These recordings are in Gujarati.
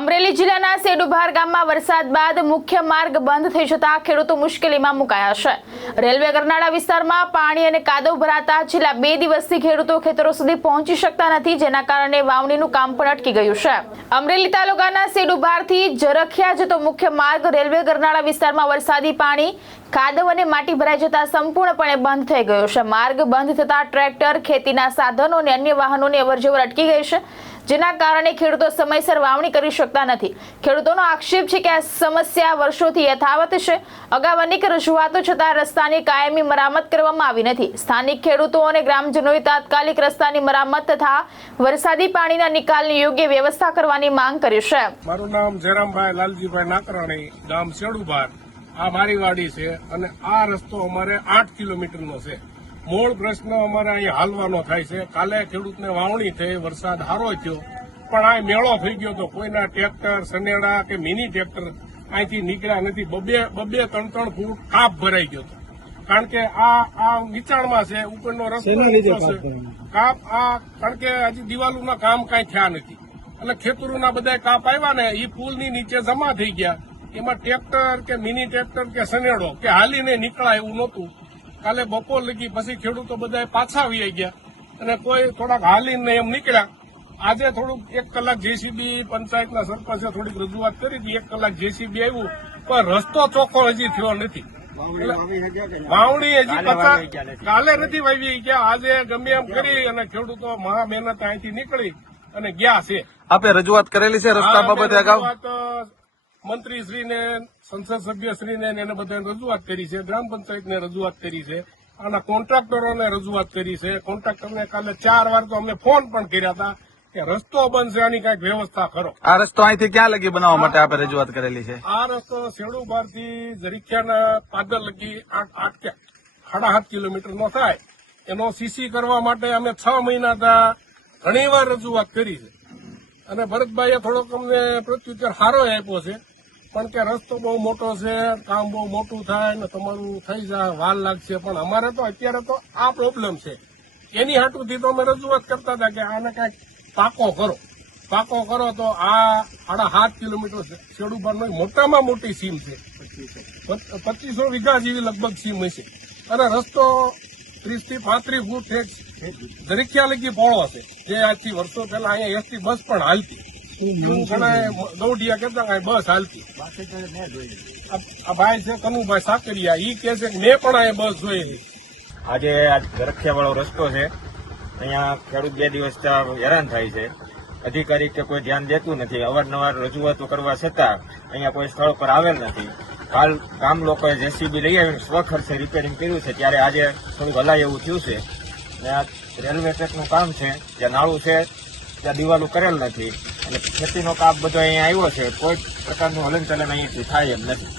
અમરેલી જિલ્લાના સેડુભાર ગામમાં વરસાદ બાદ મુખ્ય માર્ગ બંધ થઈ જતા ખેડૂતો મુશ્કેલીમાં મુકાયા છે। રેલવે ગરનાળા વિસ્તારમાં પાણી અને કાદવ ભરાતા છેલ્લા 2 દિવસથી ખેડૂતો ખેતરો સુધી પહોંચી શકતા નથી, જેના કારણે વાવણીનું કામ પણ અટકી ગયું છે। અમરેલી તાલુકાના સેડુભારથી જરખિયા જતો મુખ્ય માર્ગ રેલવે ગરનાળા વિસ્તારમાં વરસાદી પાણી, કાદવ અને માટી ભરાઈ જતા સંપૂર્ણપણે બંધ થઈ ગયો છે। માર્ગ બંધ થતા ટ્રેક્ટર, ખેતીના સાધનો અને અન્ય વાહનોની અવરજવર અટકી ગઈ છે, જેના કારણે ખેડૂતો સમયસર વાવણી કરી શકતા નથી। ખેડૂતોનો આક્ષેપ છે કે આ સમસ્યા વર્ષોથી યથાવત છે। અગાઉ અનેક રજૂઆતો છતાં રસ્તાની કાયમી મરામત કરવામાં આવી નથી। સ્થાનિક ખેડૂતો અને ગ્રામજનોએ તાત્કાલિક રસ્તાની મરામત તથા વરસાદી પાણીના નિકાલની યોગ્ય વ્યવસ્થા કરવાની માંગ કરી છે। મારું નામ જયરામભાઈ લાલજીભાઈ નાકરાણી, ગામ સેડુભાર। આ મારી વાડી છે અને આ રસ્તો અમારે 8 કિલોમીટરનો છે। મૂળ પ્રશ્ન અમારે અહીં હાલવાનો થાય છે। કાલે ખેડૂતને વાવણી થઈ, વરસાદ સારો થયો, પણ આ મેળો થઈ ગયો તો કોઈના ટ્રેક્ટર, સનેડા કે મિની ટ્રેક્ટર અહીંથી નીકળ્યા નથી। બબે 3 ફૂટ કાપ ભરાઈ ગયો હતો, કારણ કે આ નીચાણમાં છે, ઉપરનો રસ્તો છે કાપ। કારણ કે હજી દિવાલોના કામ કાંઈ થયા નથી, એટલે ખેતરોના બધા કાપ આવ્યા ને એ પુલની નીચે જમા થઈ ગયા। એમાં ટ્રેક્ટર કે મિની ટ્રેક્ટર કે સનેડો કે હાલીને નીકળાય એવું નહોતું। કાલે બપોર લગી પછી ખેડૂતો બધા પાછા આવી ગયા અને કોઈ થોડાક હાલીને એમ નીકળ્યા। આજે થોડુંક 1 કલાક જેસીબી પંચાયતના સરપંચે થોડીક રજૂઆત કરી હતી, 1 કલાક જેસીબી આવ્યું, પણ રસ્તો ચોખ્ખો હજી થયો નથી। વાવણી હજી કાલે નથી વાવી ગયા, આજે ગમે એમ કરી અને ખેડૂતો મહા મહેનત અહીંથી નીકળી અને ગયા છે। આપે રજૂઆત કરેલી છે રસ્તા બાબતે અગાઉ? મંત્રીશ્રીને, સંસદ સભ્યશ્રીને એને બધાને રજૂઆત કરી છે, ગ્રામ પંચાયતને રજૂઆત કરી છે, આના કોન્ટ્રાક્ટરોને રજૂઆત કરી છે। કોન્ટ્રાક્ટરને કાલે 4 વાર તો અમે ફોન પણ કર્યા હતા કે રસ્તો બંધ છે, આની કઈક વ્યવસ્થા કરો। આ રસ્તો અહીંથી ક્યાં લગી બનાવવા માટે આપે રજૂઆત કરેલી છે? આ રસ્તો સેડુભારથી જરીખિયાના પાદર લગી 8.5 કિલોમીટરનો થાય। એનો સીસી કરવા માટે અમે 6 મહિના ઘણી વાર રજૂઆત કરી છે અને ભરતભાઈએ થોડોક અમને પ્રત્યુત્તર સારો આપ્યો છે, પણ કે રસ્તો બહુ મોટો છે, કામ બહુ મોટું થાય ને તમારું થઈ જાય, વાર લાગશે। પણ અમારે તો અત્યારે તો આ પ્રોબ્લેમ છે, એની હાટુથી તો અમે રજૂઆત કરતા હતા કે આને કાંઈક પાકો કરો તો આ 7.5 કિલોમીટર સેડુભારનો મોટામાં મોટી સીમ છે, 2500 વીઘા જેવી લગભગ સીમ હશે અને રસ્તો 30 થી 35 ફૂટ જરીખિયા લગી પહોળો છે, જે આજથી વર્ષો પહેલા અહીંયા એસટી બસ પણ હાલતી। દોઢિયા કહેતા કે બસ હાલતી। આ ભાઈ છે કનુભાઈ સાકરિયા, ઈ કે છે કે મેં પણ અહીંયા બસ જોયેલી। આજે જરખિયા વાળો રસ્તો છે, અહીંયા ખેડૂત 2 દિવસથી હેરાન થાય છે। અધિકારી કે કોઈ ધ્યાન દેતું નથી। અવારનવાર રજૂઆતો કરવા છતાં અહીંયા કોઈ સ્થળ પર આવેલ નથી। કાલ ગામ લોકોએ જેસીબી લઈ આવીને સ્વખર્ચે રિપેરિંગ કર્યું છે, ત્યારે આજે થોડુંક હલાય એવું થયું છે ને આ રેલવે ટ્રેકનું કામ છે, જ્યાં નાળું છે ત્યાં દિવાલો કરેલ નથી અને ખેતીનો કાપ બધો અહીંયા આવ્યો છે, કોઈ પ્રકારનું હલનચલન અહીંથી થાય એમ નથી।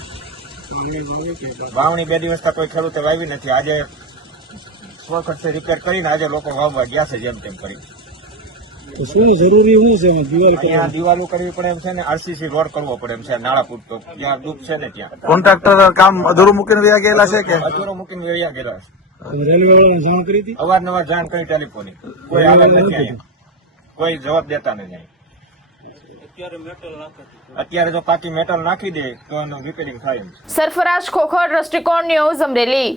વાવણી 2 દિવસથી કોઈ ખેડૂતે વાવી નથી। આજે સ્વખર્ચે રિપેર કરીને આજે લોકો વાવવા ગયા છે જેમ તેમ કરી। અહીંયા દિવાલો કરવી પડે એમ છે ને આરસીસી રોડ કરવો પડે એમ છે, નાળા પૂરતો જ્યાં ડૂબ છે ને ત્યાં। કોન્ટ્રાક્ટર કામ અધૂરું મૂકીને વયા ગયેલા છે કે અધૂરો મૂકીને વયા ગયેલા છે? રેલવે વાળાને જાણ કરી હતી? અવારનવાર જાણ કરી ટેલિફોનિક, કોઈ આવે નથી અહીંયા, કોઈ જવાબ દેતા નથી। અત્યારે જો પાકી મેટલ નાખી દે તો એનું રિપેરિંગ થાય એમ। સરફરાજ ખોખર, દ્રષ્ટિકોણ ન્યૂઝ, અમરેલી।